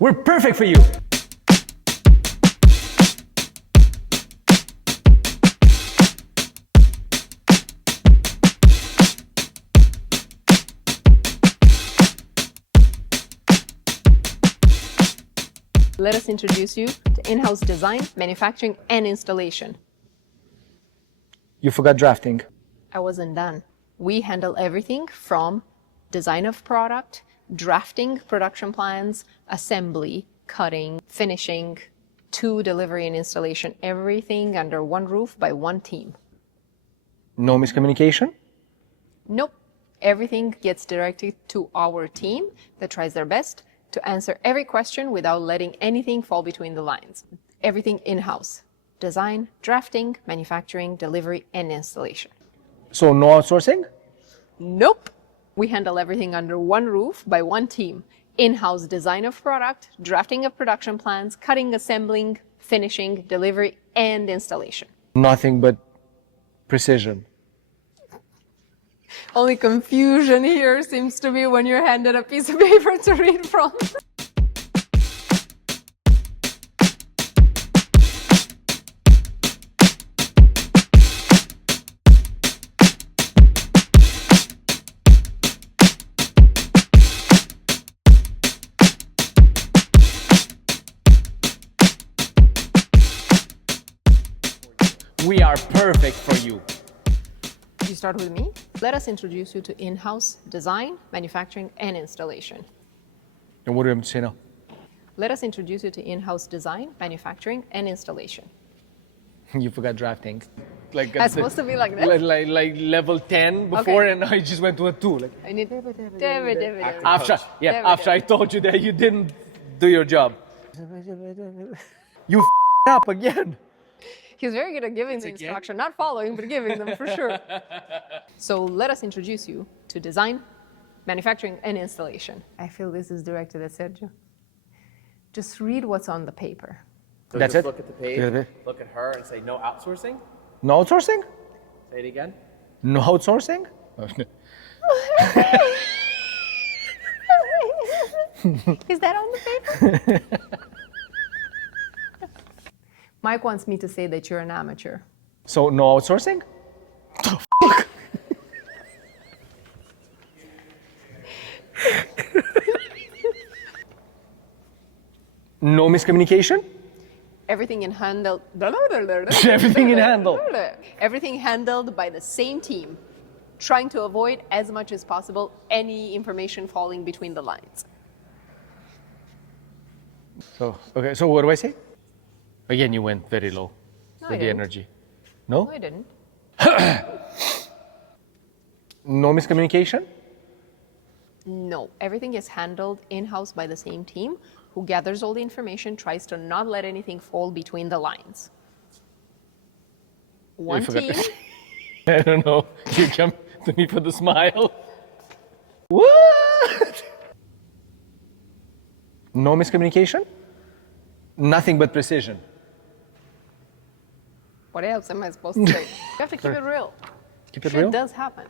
We're perfect for you. Let us introduce you to in-house design, manufacturing, and installation. You forgot drafting. I wasn't done. We handle everything from design of product, drafting production plans, assembly, cutting, finishing, to delivery and installation, everything under one roof by one team. No miscommunication? Nope. Everything gets directed to our team that tries their best to answer every question without letting anything fall between the lines. Everything in-house. Design, drafting, manufacturing, delivery, and installation. So no outsourcing? Nope. We handle everything under one roof by one team. In-house design of product, drafting of production plans, cutting, assembling, finishing, delivery, and installation. Nothing but precision. Only confusion here seems to be when you're handed a piece of paper to read from. We are perfect for you. You start with me. Let us introduce you to in-house design, manufacturing, and installation. And what do you have to say now? Let us introduce you to in-house design, manufacturing, and installation. You forgot drafting. Like That's supposed to be like this? like level 10 before, Okay. and now you just went to a 2. Like I need after I told you that you didn't do your job. You up again. He's very good at giving the instruction, not following, but giving them for sure. So let us introduce you to design, manufacturing, and installation. I feel this is directed at Sergio. Just read what's on the paper. So That's just it? look at the page, Yeah. look at her and say, no outsourcing? No outsourcing? Say it again. No outsourcing? Is that on the paper? Mike wants me to say that you're an amateur. So no outsourcing? No miscommunication? Everything in handled. Everything in handle. Everything handled by the same team, trying to avoid as much as possible any information falling between the lines. So okay, so what do I say? Again, you went very low No, with I the didn't. energy. No? No, I didn't. No miscommunication? No, everything is handled in-house by the same team who gathers all the information, tries to not let anything fall between the lines. One forgot team, I don't know. You come to me for the smile. What? No miscommunication? Nothing but precision. what else am I supposed to say? You have to keep it real. Keep it Shit real? does happen.